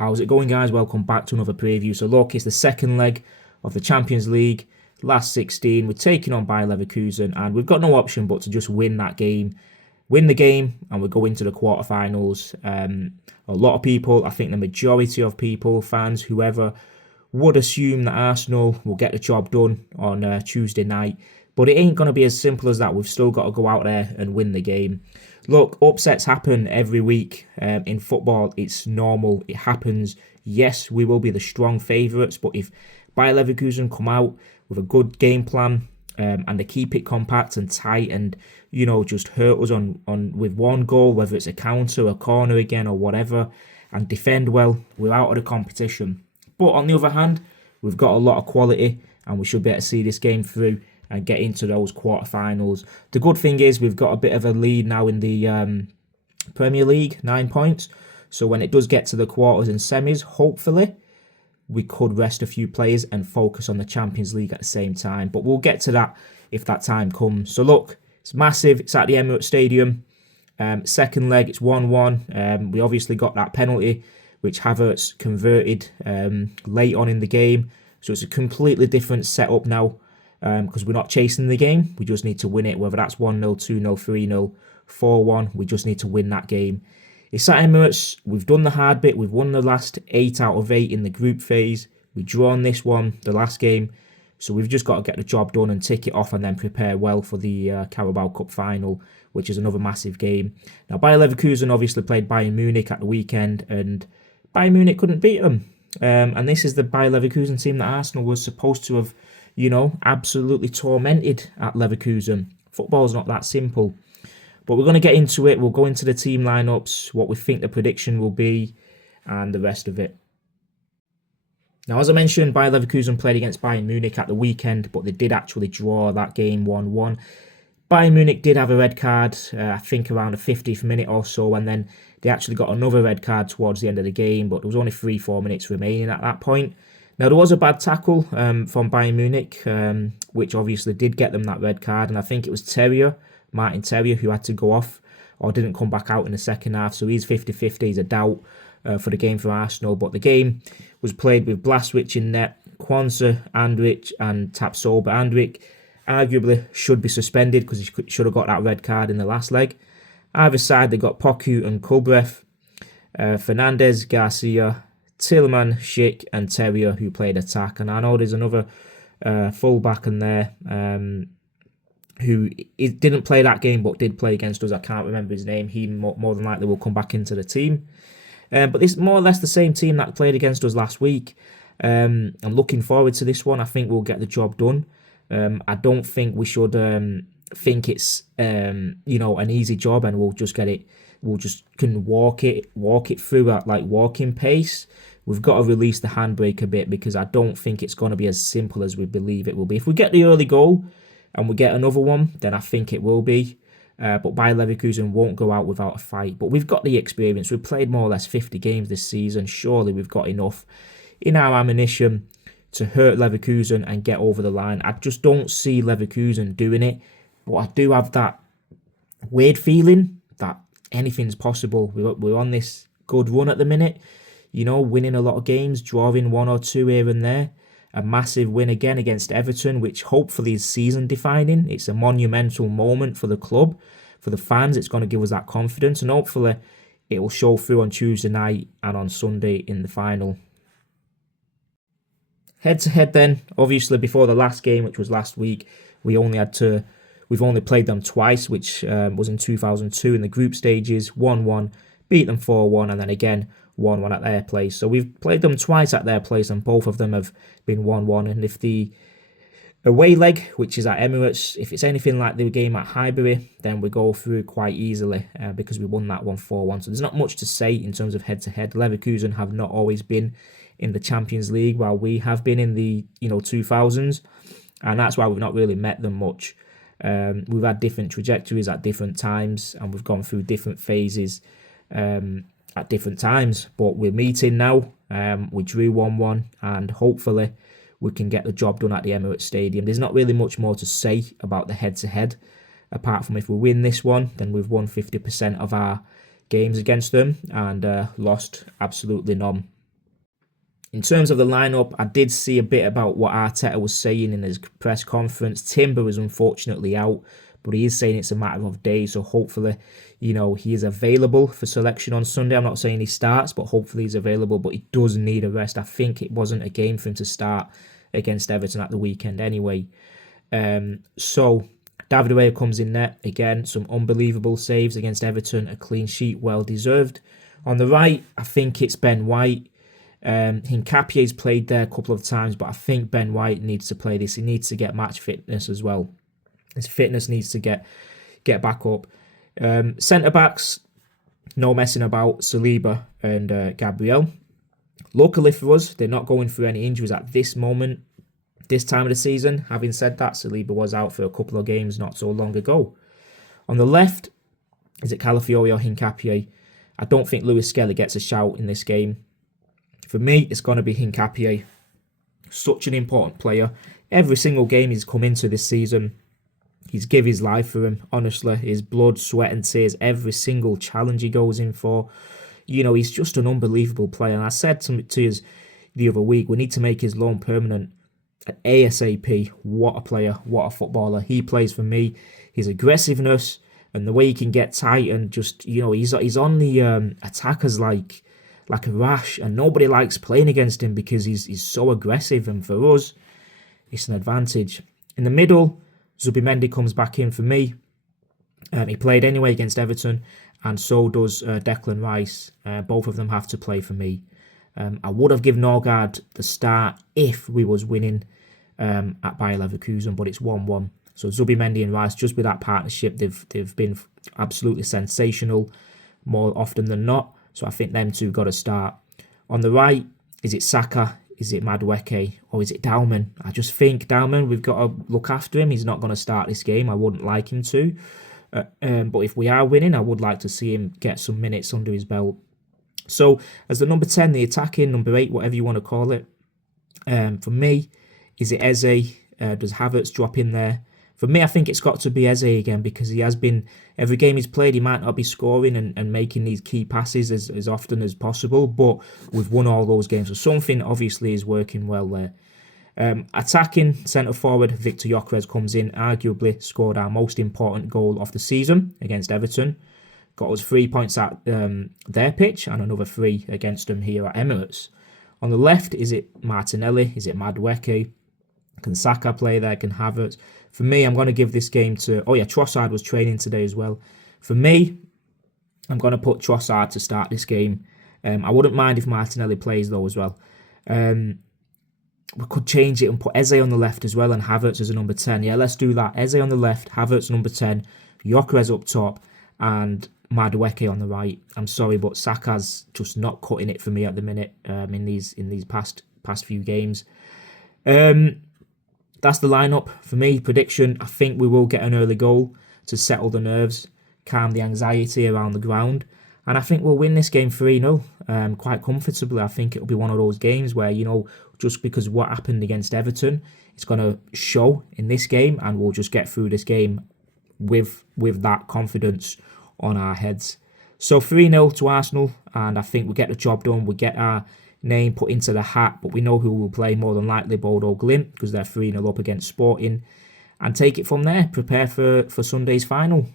How's it going, guys? Welcome back to another preview. So look, it's the second leg of the Champions League, last 16. We're taking on Leverkusen, and we've got no option but to just win that game. Win the game, and we go into the quarterfinals. A lot of people, I think the majority of people, fans, whoever, would assume that Arsenal will get the job done on Tuesday night. But it ain't going to be as simple as that. We've still got to go out there and win the game. Look, upsets happen every week in football. It's normal. It happens. Yes, we will be the strong favourites, but if Bayer Leverkusen come out with a good game plan and they keep it compact and tight and, you know, just hurt us on with one goal, whether it's a counter, a corner again or whatever, and defend well, we're out of the competition. But on the other hand, we've got a lot of quality and we should be able to see this game through and get into those quarterfinals. The good thing is we've got a bit of a lead now in the Premier League, 9 points. So when it does get to the quarters and semis, hopefully, we could rest a few players and focus on the Champions League at the same time. But we'll get to that if that time comes. So look, it's massive. It's at the Emirates Stadium. Second leg, it's 1-1. We obviously got that penalty, which Havertz converted late on in the game. So it's a completely different setup now. Because we're not chasing the game, we just need to win it, whether that's 1-0, 2-0, 3-0, 4-1, we just need to win that game. It's at Emirates, we've done the hard bit, we've won the last 8 out of 8 in the group phase, we've drawn this one, the last game, so we've just got to get the job done and tick it off and then prepare well for the Carabao Cup final, which is another massive game. Now, Bayer Leverkusen obviously played Bayern Munich at the weekend, and Bayern Munich couldn't beat them. And this is the Bayer Leverkusen team that Arsenal was supposed to have, you know, absolutely tormented at Leverkusen. Football's not that simple. But we're going to get into it. We'll go into the team lineups, what we think the prediction will be, and the rest of it. Now, as I mentioned, Bayer Leverkusen played against Bayern Munich at the weekend, but they did actually draw that game 1-1. Bayern Munich did have a red card, I think around the 50th minute or so, and then they actually got another red card towards the end of the game, but there was only 3-4 minutes remaining at that point. Now, there was a bad tackle from Bayern Munich, which obviously did get them that red card. And I think it was Martin Terrier, who had to go off or didn't come back out in the second half. So he's 50-50. He's a doubt for the game for Arsenal. But the game was played with Blaswich in net, Kwanzaa, Andrich and Tapsoba. Andrich arguably should be suspended because he should have got that red card in the last leg. Either side, they got Poku and Kulbrev, Fernandez, Garcia, Tillman, Schick and Terrier who played attack. And I know there's another full-back in there who didn't play that game but did play against us. I can't remember his name. He more than likely will come back into the team. But it's more or less the same team that played against us last week. I'm looking forward to this one. I think we'll get the job done. I don't think we should think it's you know, an easy job and we'll just get it. We'll just can walk it through at like walking pace. We've got to release the handbrake a bit because I don't think it's going to be as simple as we believe it will be. If we get the early goal and we get another one, then I think it will be. But Bayer Leverkusen won't go out without a fight. But we've got the experience. We've played more or less 50 games this season. Surely we've got enough in our ammunition to hurt Leverkusen and get over the line. I just don't see Leverkusen doing it. But I do have that weird feeling that anything's possible. We're on this good run at the minute. You know, winning a lot of games, drawing 1 or 2 here and there. A massive win again against Everton, which hopefully is season defining. It's a monumental moment for the club, for the fans. It's going to give us that confidence and hopefully it will show through on Tuesday night and on Sunday in the final. Head to head then, obviously before the last game, which was last week, we've only played them twice, which was in 2002 in the group stages, 1-1, beat them 4-1 and then again 1-1 at their place. So we've played them twice at their place and both of them have been 1-1. And if the away leg, which is at Emirates, if it's anything like the game at Highbury, then we go through quite easily because we won that one 4-1. So there's not much to say in terms of head-to-head. Leverkusen have not always been in the Champions League while we have been in the 2000s. And that's why we've not really met them much. We've had different trajectories at different times and we've gone through different phases at different times, but we're meeting now. We drew 1-1 and hopefully we can get the job done at the Emirates Stadium. There's not really much more to say about the head-to-head apart from if we win this one, then we've won 50% of our games against them and lost absolutely none. In terms of the lineup, I did see a bit about what Arteta was saying in his press conference. Timber is unfortunately out, but he is saying it's a matter of days. So hopefully, he is available for selection on Sunday. I'm not saying he starts, but hopefully he's available. But he does need a rest. I think it wasn't a game for him to start against Everton at the weekend anyway. So David Raya comes in net. Again, some unbelievable saves against Everton. A clean sheet, well deserved. On the right, I think it's Ben White. Hincapie's played there a couple of times, but I think Ben White needs to play this. He needs to get match fitness as well. His fitness needs to get back up. Centre backs, no messing about. Saliba and Gabriel. Luckily for us, they're not going through any injuries at this moment, this time of the season. Having said that, Saliba was out for a couple of games not so long ago. On the left, is it Calafiori or Hincapie? I don't think Lewis Skelly gets a shout in this game. For me, it's going to be Hincapie. Such an important player. Every single game he's come into this season, he's give his life for him. Honestly, his blood, sweat and tears, every single challenge he goes in for. He's just an unbelievable player. And I said to you the other week, we need to make his loan permanent at ASAP. What a player, what a footballer. He plays for me. His aggressiveness and the way he can get tight and just, he's on the attackers like a rash, and nobody likes playing against him because he's so aggressive, and for us, it's an advantage. In the middle, Zubimendi comes back in for me. He played anyway against Everton, and so does Declan Rice. Both of them have to play for me. I would have given Norgard the start if we was winning at B.Leverkusen, but it's 1-1. So Zubimendi and Rice, just with that partnership, they've been absolutely sensational more often than not. So I think them two got to start. On the right, is it Saka? Is it Madueke? Or is it Dauman? I just think Dauman, we've got to look after him. He's not going to start this game. I wouldn't like him to. But if we are winning, I would like to see him get some minutes under his belt. So as the number 10, the attacking, number 8, whatever you want to call it. For me, is it Eze? Does Havertz drop in there? For me, I think it's got to be Eze again, because he has been, every game he's played, he might not be scoring and making these key passes as often as possible, but we've won all those games. So something obviously is working well there. Attacking centre forward, Victor Gyökeres comes in, arguably scored our most important goal of the season against Everton. Got us 3 points at their pitch and another 3 against them here at Emirates. On the left, is it Martinelli? Is it Madueke? Can Saka play there? Can Havertz? For me, I'm going to give this game to... Oh yeah, Trossard was training today as well. For me, I'm going to put Trossard to start this game. I wouldn't mind if Martinelli plays though as well. We could change it and put Eze on the left as well and Havertz as a number 10. Yeah, let's do that. Eze on the left, Havertz number 10, Gyökeres up top, and Madueke on the right. I'm sorry, but Saka's just not cutting it for me at the minute in these past few games. That's the lineup for me. Prediction, I think we will get an early goal to settle the nerves, calm the anxiety around the ground. And I think we'll win this game 3-0 quite comfortably. I think it'll be one of those games where, just because what happened against Everton, it's going to show in this game, and we'll just get through this game with that confidence on our heads. So 3-0 to Arsenal, and I think we'll get the job done. We get our name put into the hat, but we know who will play more than likely, Bodo Glimt, because they're 3-0 up against Sporting, and take it from there. Prepare for Sunday's final.